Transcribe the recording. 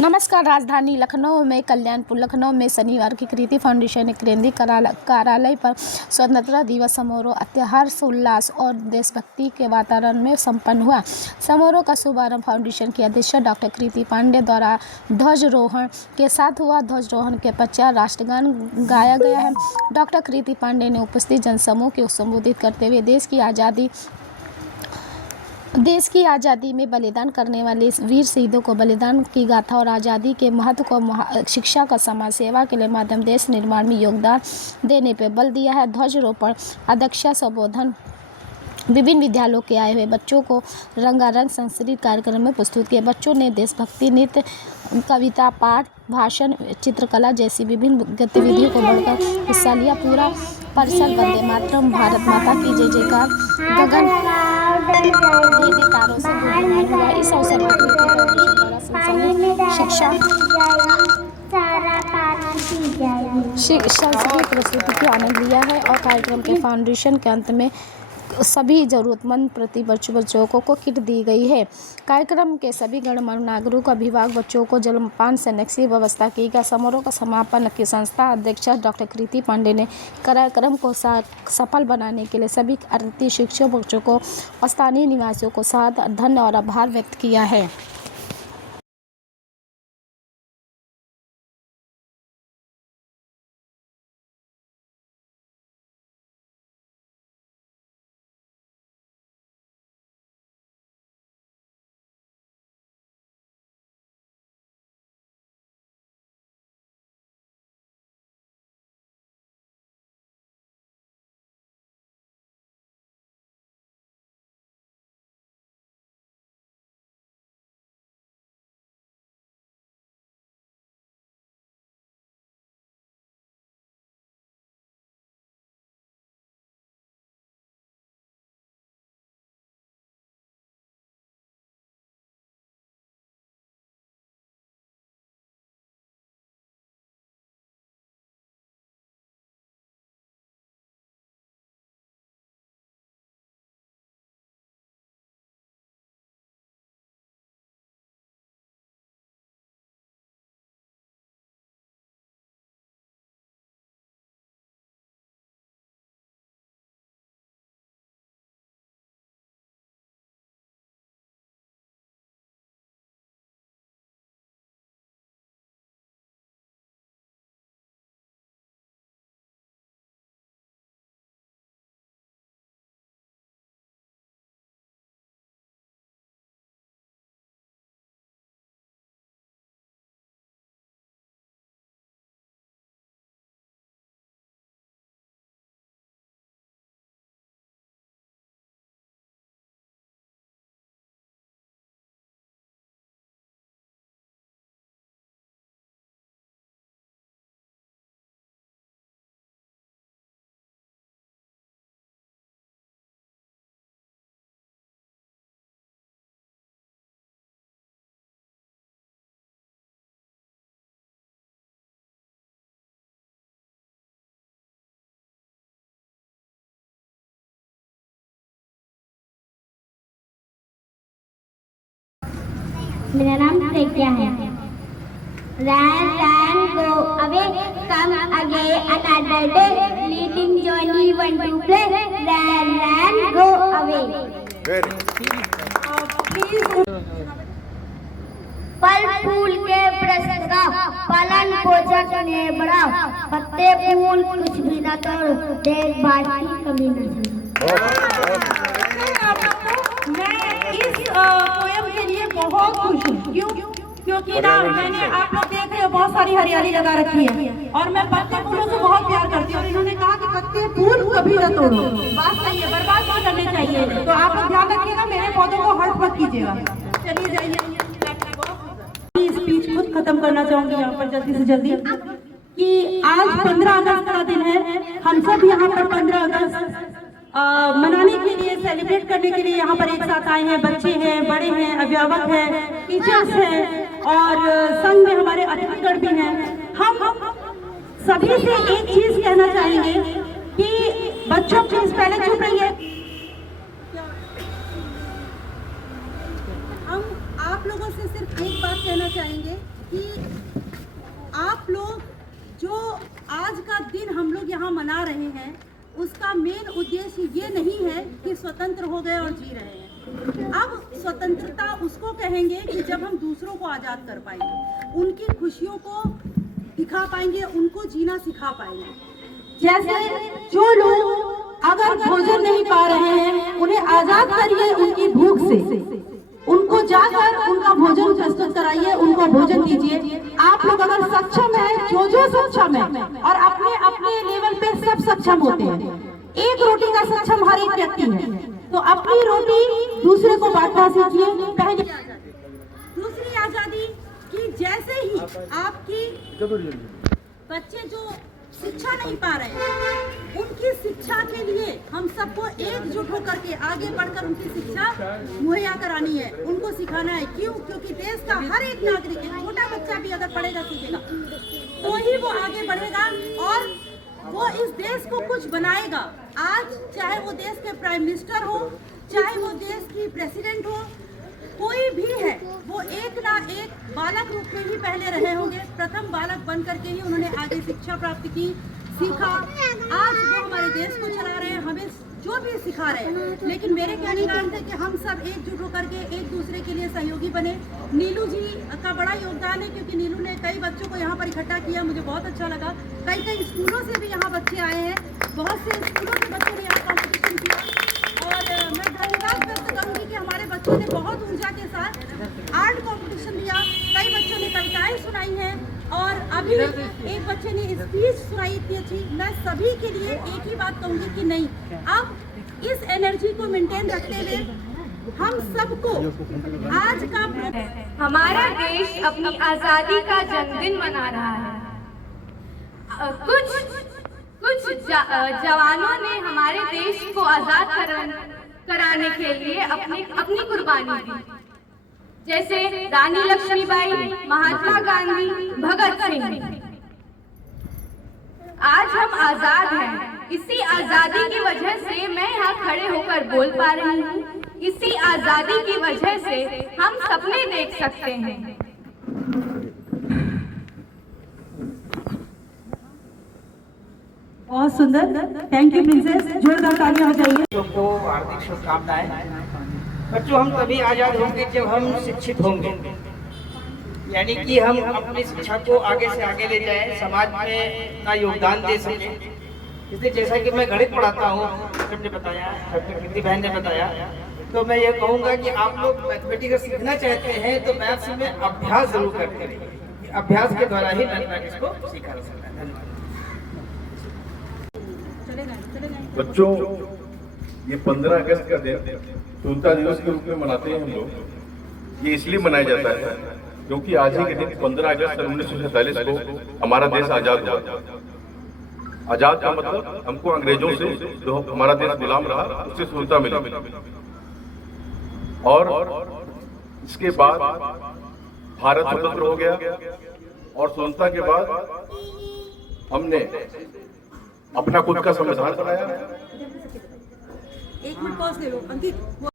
नमस्कार। राजधानी लखनऊ में कल्याणपुर लखनऊ में शनिवार की कृति फाउंडेशन केंद्रीय कार्यालय पर स्वतंत्रता दिवस समारोह हर्षोल्लास और देशभक्ति के वातावरण में संपन्न हुआ। समारोह का शुभारंभ फाउंडेशन की अध्यक्ष डॉक्टर कृति पांडे द्वारा ध्वजारोहण के साथ हुआ। ध्वजारोहण के पश्चात राष्ट्रगान गाया गया है। डॉक्टर कृति पांडे ने उपस्थित जनसमूह को संबोधित करते हुए देश की आज़ादी में बलिदान करने वाले वीर शहीदों को बलिदान की गाथा और आज़ादी के महत्व को शिक्षा का समाज सेवा के लिए माध्यम देश निर्माण में योगदान देने पर बल दिया है। ध्वजारोहण अध्यक्षता संबोधन विभिन्न विद्यालयों के आए हुए बच्चों को रंगारंग सांस्कृतिक कार्यक्रम में प्रस्तुत किए। बच्चों ने देशभक्ति नृत्य, कविता पाठ, भाषण, चित्रकला जैसी विभिन्न गतिविधियों को बढ़कर हिस्सा लिया। पूरा परिसर वंदे मातरम, भारत माता की जय जयकार, गगन तारों से गुंजयमान हुआ। इस अवसर पर संस्कृत प्रस्तुति की आनंद लिया है और कार्यक्रम के फाउंडेशन के अंत में सभी जरूरतमंद बच्चों को किट दी गई है। कार्यक्रम के सभी गणमान्य नागरिक, अभिभावक, बच्चों को जलपान स्नैक्स की व्यवस्था की गई। समारोह का समापन की संस्था अध्यक्ष डॉक्टर कृति पांडे ने कार्यक्रम को सफल बनाने के लिए सभी अतिथि शिक्षकों, बच्चों को, स्थानीय निवासियों को साथ धन्य और आभार व्यक्त किया है। मेरा नाम प्रज्ञा है। Run, go away, come again another day. Leading Johnny want to play. Run, go away. फल फूल के प्रसंग का पालन पोषण ने बड़ा, पत्ते फूल कुछ भी न तोड़, देखभाल की कमी न बहुत खुश हूँ। क्योंकि ना मैंने आप लोग देख रहे हो बहुत सारी हरियाली लगा रखी है और मैं पत्ते फूलों से बहुत प्यार करती हूँ। और इन्होंने कहा कि पत्ते फूल कभी न तोड़ो, बात सही है, बर्बाद नहीं करने चाहिए। तो आप लोग ध्यान रखिएगा, मेरे पौधों को हर्ट मत कीजिएगा। चलिए जाइए। स्पीच खुद खत्म करना चाहूंगी यहाँ पर जल्दी से जल्दी कि आज 15 अगस्त का दिन है। हम सब यहाँ पर 15 अगस्त मनाने के लिए, सेलिब्रेट करने के लिए यहाँ पर एक साथ आए हैं। बच्चे हैं, बड़े हैं, अभिभावक हैं, टीचर्स हैं और संघ में हमारे अतिथिगण भी हैं। हम सभी से एक चीज कहना चाहेंगे कि बच्चों प्लीज पहले चुप रहिए। हम आप लोगों से सिर्फ एक बात कहना चाहेंगे कि आप लोग जो आज का दिन हम लोग यहाँ मना रहे हैं, उसका मेन उद्देश्य ये नहीं है कि स्वतंत्र हो गए और जी रहे हैं। अब स्वतंत्रता उसको कहेंगे कि जब हम दूसरों को आज़ाद कर पाएंगे, उनकी खुशियों को दिखा पाएंगे, उनको जीना सिखा पाएंगे। जैसे जो लोग अगर भोजन नहीं पा रहे हैं, उन्हें आज़ाद करिए उनकी भूख से, उनको जाकर उनका भोजन प्रस्तुत कराइए, उनको भोजन दीजिए। आप लोग अगर सक्षम है, जो सक्षम है और अपने अपने लेवल पे सब सक्षम होते हैं, एक रोटी का सक्षम हर एक व्यक्ति है, तो अपनी रोटी दूसरे को बांटना सीखिए। पहली दूसरी आजादी कि जैसे ही आपकी बच्चे जो शिक्षा नहीं पा रहे हैं, उनकी शिक्षा के लिए हम सबको एकजुट होकर के आगे बढ़कर उनकी शिक्षा मुहैया करानी है, उनको सिखाना है। क्यों? क्योंकि देश का हर एक नागरिक, एक छोटा बच्चा भी अगर पढ़ेगा सीखेगा तो ही वो आगे बढ़ेगा और वो इस देश को कुछ बनाएगा। आज चाहे वो देश के प्राइम मिनिस्टर हो, चाहे वो देश की प्रेसिडेंट हो, कोई भी है, वो एक ना एक बालक रूप में ही पहले रहे होंगे। प्रथम बालक बन करके ही उन्होंने आगे शिक्षा प्राप्त की, सीखा। आज वो हमारे देश को चला रहे हैं, हमें जो भी सिखा रहे हैं। लेकिन मेरे कहने का अर्थ है कि हम सब एकजुट होकर के एक दूसरे के लिए सहयोगी बने। नीलू जी का बड़ा योगदान है, क्योंकि नीलू ने कई बच्चों को यहाँ पर इकट्ठा किया, मुझे बहुत अच्छा लगा। कई स्कूलों से भी यहाँ बच्चे आए हैं, बहुत से स्कूलों के बच्चों ने यहाँ कॉम्पिटिशन किया और मैं धन्यवाद व्यक्त करूँगी कि हमारे बच्चों ने बहुत ऊर्जा के साथ आर्ट कंपटीशन दिया। कई बच्चों ने कविताएं सुनाई हैं और अभी एक बच्चे ने स्पीच सुनाई इतनी अच्छी। मैं सभी के लिए एक ही बात कहूँगी कि नहीं, अब इस एनर्जी को मेंटेन रखते हुए हम सबको आज का हमारा देश अपनी आजादी का जन्मदिन मना रहा है। कुछ जवानों ने हमारे देश को आजाद कराने के लिए अपनी कुर्बानी दी, जैसे रानी लक्ष्मीबाई, महात्मा गांधी, भगत सिंह। आज हम आजाद हैं। इसी आजादी की वजह से मैं यहाँ खड़े होकर बोल पा रही हूँ। इसी आजादी की वजह से हम सपने देख सकते हैं। बहुत सुंदर, थैंक यू प्रिंसेस, जोरदार तालियां हो जाइए। सबको हार्दिक शुभकामनाएं। बच्चों, हम तभी आजाद होंगे जब हम शिक्षित होंगे, यानी कि हम अपनी शिक्षा को आगे से आगे ले जाएं, समाज में अपना योगदान दे सकें। इसलिए जैसा कि मैं गणित पढ़ाता हूँ, सबने बताया, कृति बहन ने बताया, तो मैं ये कहूँगा कि आप लोग मैथमेटिक्स सीखना चाहते हैं तो मैथ्स में अभ्यास जरूर करते रहिए। अभ्यास के द्वारा ही मैथमेटिक्स को सीखा जा सकता है। धन्यवाद। बच्चों, ये 15 अगस्त का दिन स्वतंत्रता दिवस के रूप में मनाते हैं हम लोग। ये इसलिए मनाया जाता है क्योंकि आज ही के दिन 15 अगस्त 1947 को हमारा देश आजाद हुआ। आजाद का मतलब हमको अंग्रेजों से, जो हमारा देश गुलाम रहा, उससे स्वतंत्रता मिली। और इसके बाद भारत स्वतंत्र हो गया और स्वतंत्रता के बाद हमने अपना खुद का संविधान बनाया। एक मिनट पॉज ले लो अंकित।